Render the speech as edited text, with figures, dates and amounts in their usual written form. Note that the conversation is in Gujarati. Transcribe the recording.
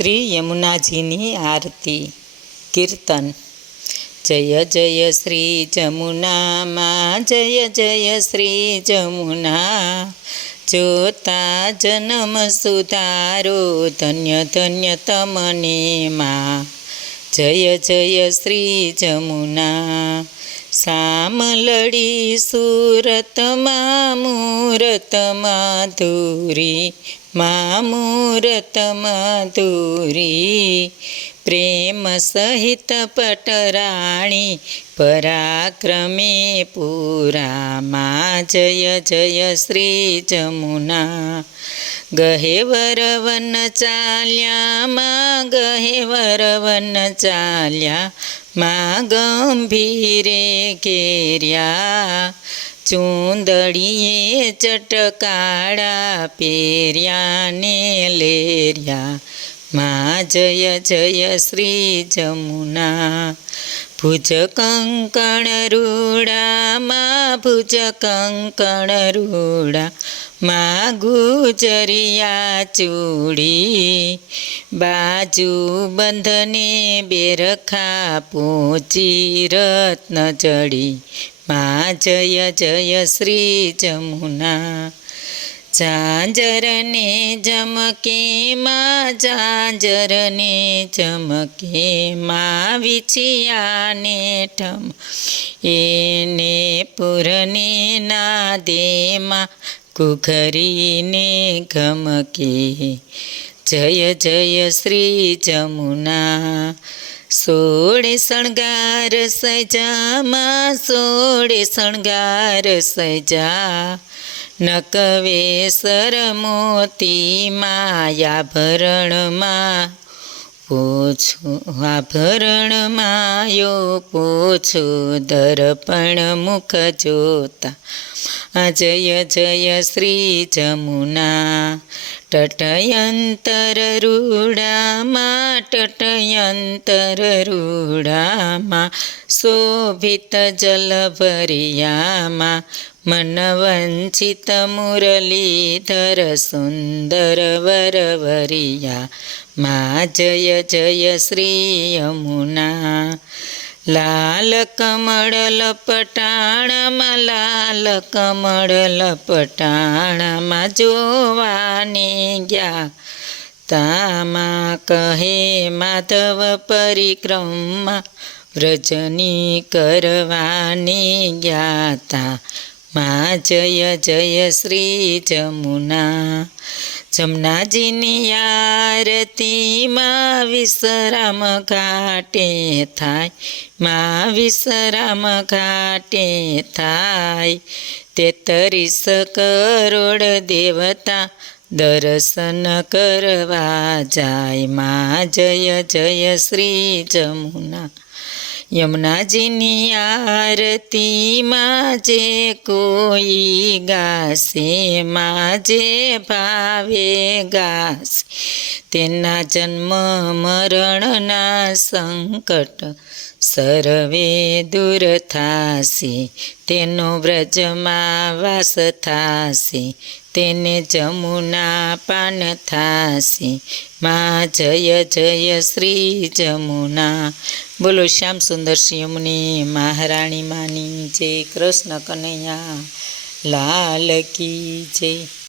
શ્રી યમુનાજીની આરતી. કીર્તન. જય જય શ્રી જમુનામાં, જય જય શ્રી જમુના. જોતા જન્મ સુધારો, ધન્ય ધન્ય તમને માં. જય જય શ્રી જમુના. સામલડી સુરતમાં મૂરત માધુરી, માં મૂરત માધુરી. પ્રેમ સહિત પટરાણી, પરાક્રમે પુરામાં. જય જય શ્રી જમુના. ગહેવર વન ચાલ્યા માં, ગહેવર વન ચાલ્યા માં. ગંભીરે ઘેર્યા, ચૂંદડીએ ચટકાળા પહેર્યા ને લેર્યા માં. જય જય શ્રી જમુના. ભુજ કંકણ રૂડા માં, ભુજ કંકણ રૂડા માં. ગુજરિયા ચૂડી, બાજુ બંધને બેરખા પહોંચી રત્ન ચડી માં. જય જય શ્રી જમુના. ઝાંઝરને ઝમકે માં, ઝાંઝરને ઝમકે માં. વિછિયાને ઠમ એને પુરને નાદે માં. ઘૂઘરીને ગમકે. જય જય શ્રી જમુના. સોળે શણગાર સજા માં, સોળે શણગાર સજા. નકવેસર મોતી માયાભરણમાં પોછો, આભરણમાં યો પોછો. દર્પણ મુખ જોતા જય જય શ્રી જમુના. ટટયંતર રૂડામાં, ટટયંતર રૂડામાં. શોભિત જલભરિયામાં, મનવંચિત મુરલીધર સુંદર વરવરિયા માં. જય જય શ્રી યમુના. લાલ કમળ લપટાણામાં, લાલ કમળ લપટાણામાં. જોવાને ગયા તામાં, કહે માધવ પરિક્રમા. વ્રજની કરવાની ગયા તા માં. જય જય શ્રી જમુના. જમનાજીની આરતી માં, વિશ્રામ ઘાટે થાય માં. વિશ્રામ ઘાટે થાય. 33 કરોડ દેવતા દર્શન કરવા જાય માં. જય જય શ્રી જમુના. યમુનાજીની આરતી માં, જે કોઈ ગાશે માં. જે ભાવે ગાશે, તેના જન્મ મરણના સંકટ સર્વે દૂર થાશે. તેનો વ્રજમાં વાસ થાશે, તેને જમુના પાન થાશે માં. જય જય શ્રી જમુના. બોલો શ્યામ સુંદર શ્રી યમુની મહારાણી માની જય. કૃષ્ણ કનૈયા લાલ કી જય.